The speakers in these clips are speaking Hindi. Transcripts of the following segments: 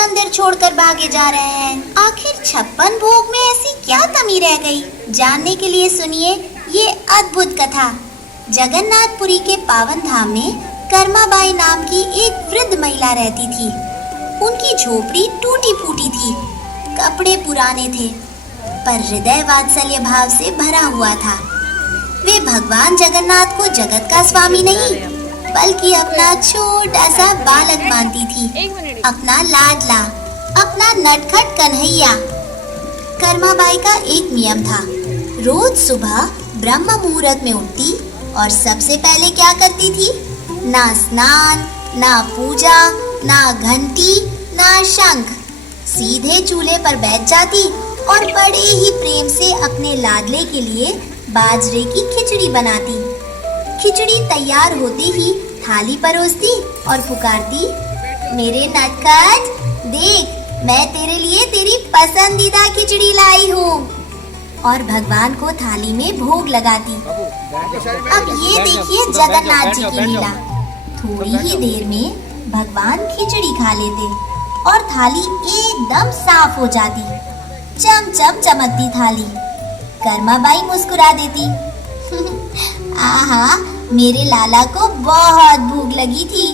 मंदिर छोड़कर भागे जा रहे हैं। आखिर 56 भोग में ऐसी क्या कमी रह गई? जानने के लिए सुनिए ये अद्भुत कथा। जगन्नाथपुरी के पावन धाम में कर्माबाई नाम की एक वृद्ध महिला रहती थी। उनकी झोपड़ी टूटी फूटी थी, कपड़े पुराने थे, पर हृदय वात्सल्य भाव से भरा हुआ था। वे भगवान जगन्नाथ को जगत का स्वामी नहीं, बल्कि अपना छोटा सा बालक मानती थी, अपना लाडला, अपना नटखट कन्हैया। कर्माबाई का एक नियम था, रोज सुबह ब्रह्म मुहूर्त में उठती और सबसे पहले क्या करती थी? ना स्नान, ना पूजा, ना घंटी, ना शंख, सीधे चूल्हे पर बैठ जाती और बड़े ही प्रेम से अपने लाडले के लिए बाजरे की खिचड़ी बनाती। खिचड़ी तैयार होते ही थाली परोसती और पुकारती, मेरे नटखट, देख मैं तेरे लिए तेरी पसंदीदा खिचड़ी लाई हूँ, और भगवान को थाली में भोग लगाती। अब ये देखिए जगन्नाथ जी की लीला। थोड़ी ही देर में भगवान खिचड़ी खा लेते और थाली एकदम साफ हो जाती। चमचम चमकती थाली। कर्माबाई मुस्कुरा देती। आहा, मेरे लाला को बहुत भूख लगी थी।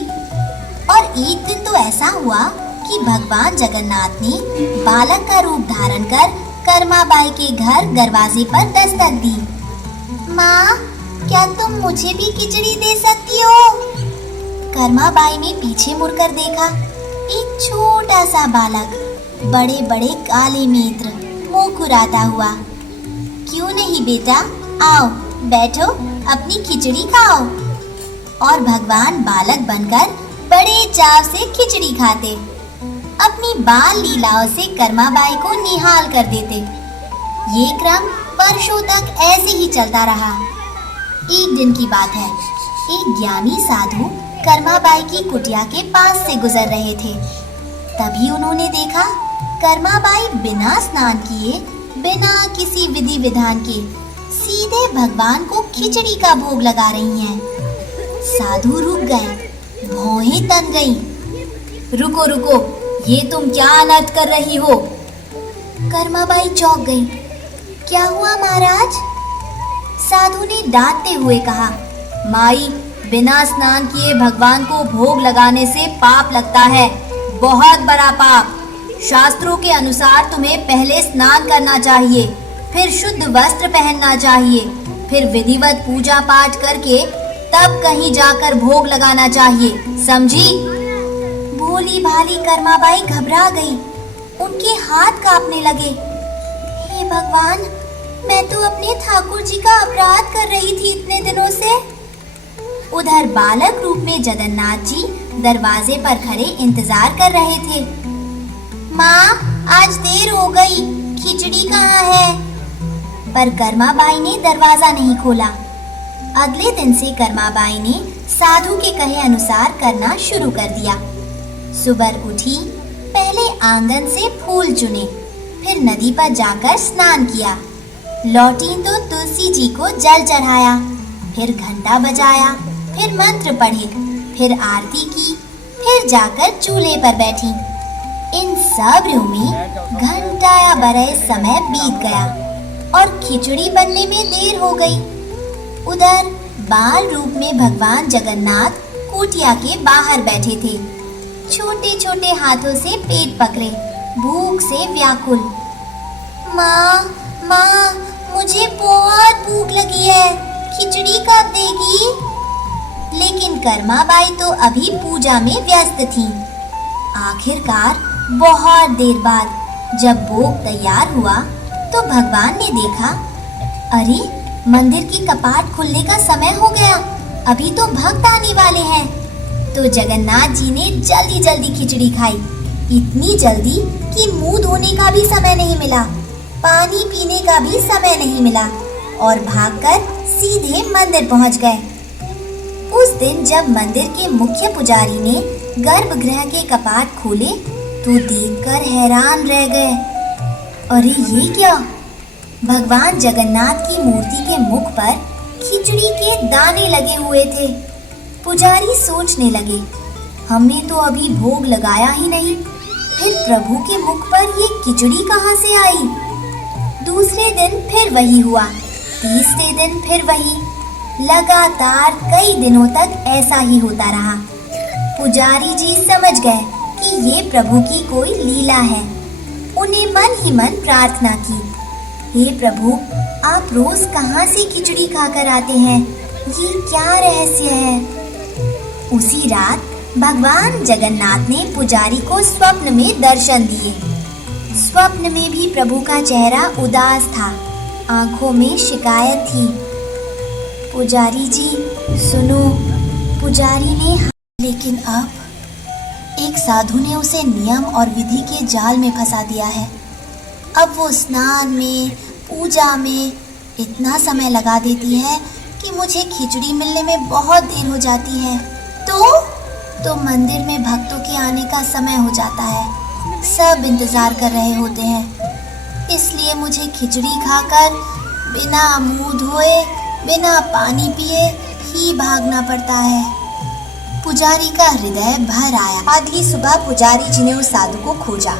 और एक दिन तो ऐसा हुआ कि भगवान जगन्नाथ ने बालक का रूप धारण कर कर्माबाई के घर दरवाजे पर दस्तक दी। माँ, क्या तुम मुझे भी खिचड़ी दे सकती हो? कर्माबाई ने पीछे मुड़कर देखा। एक छोटा सा बालक, बड़े बड़े काले नेत्र, मुस्कुराता हुआ। क्यों नहीं बेटा, आओ बैठो, अपनी खिचड़ी खाओ। और भगवान बालक बनकर बड़े चाव से खिचड़ी खाते, अपनी बाल लीलाओं से कर्माबाई को निहाल कर देते। ये क्रम वर्षों तक ऐसे ही चलता रहा। एक दिन की बात है, एक ज्ञानी साधु कर्माबाई की कुटिया के पास से गुजर रहे थे। तभी उन्होंने देखा कर्माबाई बिना स्नान किए, बिना किसी विधि विधान के सीधे भगवान को खिचड़ी का भोग लगा रही हैं। साधु रुक गए, भौहें तन गईं। रुको रुको, ये तुम क्या अनर्थ कर रही हो? कर्माबाई चौंक गई। क्या हुआ महाराज? साधु ने डांटते हुए कहा, माई, बिना स्नान किए भगवान को भोग लगाने से पाप लगता है, बहुत बड़ा पाप। शास्त्रों के अनुसार तुम्हें पहले स्नान करना चाहिए, फिर शुद्ध वस्त्र पहनना चाहिए, फिर विधिवत पूजा पाठ करके तब कहीं जाकर भोग लगाना चाहिए, समझी? भोली भाली कर्माबाई घबरा गई। उनके हाथ कांपने लगे। हे भगवान, मैं तो अपने ठाकुर जी का अपराध कर रही थी इतने दिनों से। उधर बालक रूप में जगन्नाथ जी दरवाजे पर खड़े इंतजार कर रहे थे। माँ, आज देर हो गई, खिचड़ी कहाँ है? पर कर्माबाई ने दरवाजा नहीं खोला। अगले दिन से कर्माबाई ने साधु के कहे अनुसार करना शुरू कर दिया। सुबह उठी, पहले आंगन से फूल चुने, फिर नदी पर जाकर स्नान किया। लौटी तो तुलसी जी को जल चढ़ाया, फिर घंटा बजाया, फिर मंत्र पढ़े, फिर आरती की, फिर जाकर चूल्हे पर बैठी। इन सब में घंटा बरस समय बीत गया और खिचड़ी बनने में देर हो गई। उधर बाल रूप में भगवान जगन्नाथ कुटिया के बाहर बैठे थे, छोटे छोटे हाथों से पेट पकड़े, भूख से व्याकुल। माँ, माँ, मुझे बहुत भूख लगी है, खिचड़ी कब देगी? लेकिन कर्माबाई तो अभी पूजा में व्यस्त थी। आखिरकार बहुत देर बाद जब भोग तैयार हुआ तो भगवान ने देखा, अरे मंदिर की कपाट खुलने का समय हो गया, अभी तो भक्त आने वाले हैं। तो जगन्नाथ जी ने जल्दी जल्दी खिचड़ी खाई, इतनी जल्दी कि मुंह धोने का भी समय नहीं मिला, पानी पीने का भी समय नहीं मिला, और भागकर सीधे मंदिर पहुंच गए। उस दिन जब मंदिर के मुख्य पुजारी ने गर्भगृह के कपाट खोले तो देखकर हैरान रह गए। अरे ये क्या? भगवान जगन्नाथ की मूर्ति के मुख पर खिचड़ी के दाने लगे हुए थे। पुजारी सोचने लगे, हमने तो अभी भोग लगाया ही नहीं, फिर प्रभु के मुख पर ये खिचड़ी कहाँ से आई? दूसरे दिन फिर वही हुआ, तीसरे दिन फिर वही। लगातार कई दिनों तक ऐसा ही होता रहा। पुजारी जी समझ गए कि ये प्रभु की कोई लीला है। उन्हें मन ही मन प्रार्थना की, हे प्रभु, आप रोज कहाँ से खिचड़ी खाकर आते हैं? ये क्या रहस्य है? उसी रात भगवान जगन्नाथ ने पुजारी को स्वप्न में दर्शन दिए। स्वप्न में भी प्रभु का चेहरा उदास था, आंखों में शिकायत थी। पुजारी जी सुनो, पुजारी ने। लेकिन अब एक साधु ने उसे नियम और विधि के जाल में फंसा दिया है। अब वो स्नान में, पूजा में इतना समय लगा देती है कि मुझे खिचड़ी मिलने में बहुत देर हो जाती है। तो मंदिर में भक्तों के आने का समय हो जाता है। सब इंतजार कर रहे होते हैं, इसलिए मुझे खिचड़ी खाकर बिना मुंह धोए, बिना पानी पिए ही भागना पड़ता है। पुजारी का हृदय भर आया। अगली सुबह पुजारी जी ने उस साधु को खोजा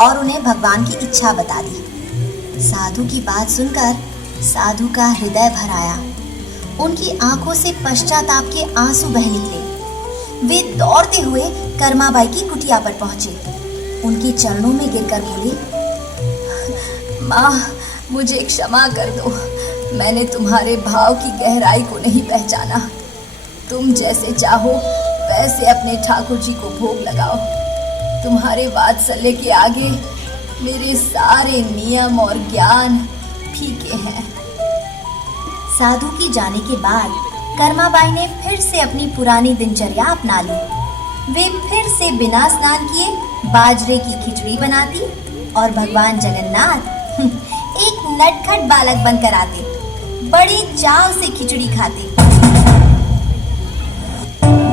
और उन्हें भगवान की इच्छा बता दी। साधु की बात सुनकर साधु का हृदय भर आया। उनकी आंखों से पश्चाताप के आंसू बह निकले। वे दौड़ते हुए कर्माबाई की कुटिया पर पहुंचे। उनके चरणों में गिरकर बोले, माँ, मुझे क्षमा कर दो। मैंने तुम्हारे भाव की गहराई को नहीं पहचाना। तुम जैसे चाहो वैसे अपने ठाकुर जी को भोग लगाओ। तुम्हारे वात्सल्य के आगे मेरे सारे नियम और ज्ञान फीके हैं। साधु की जाने के बाद कर्माबाई ने फिर से अपनी पुरानी दिनचर्या अपना ली। वे फिर से बिना स्नान किए बाजरे की खिचड़ी बनाती और भगवान जगन्नाथ एक नटखट बालक बनकर आते। बड़े चाव से खिचड़ी खाते।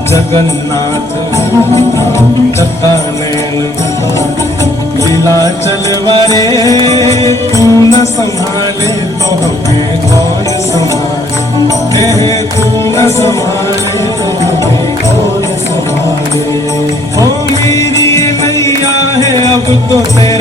जगन्नाथ लीला चलवारे, तू न संभाले तो हमें कौन संभाले? तू न संभाले तो हमें कौन संभाले? ओ मेरी नैया है अब तो तेरे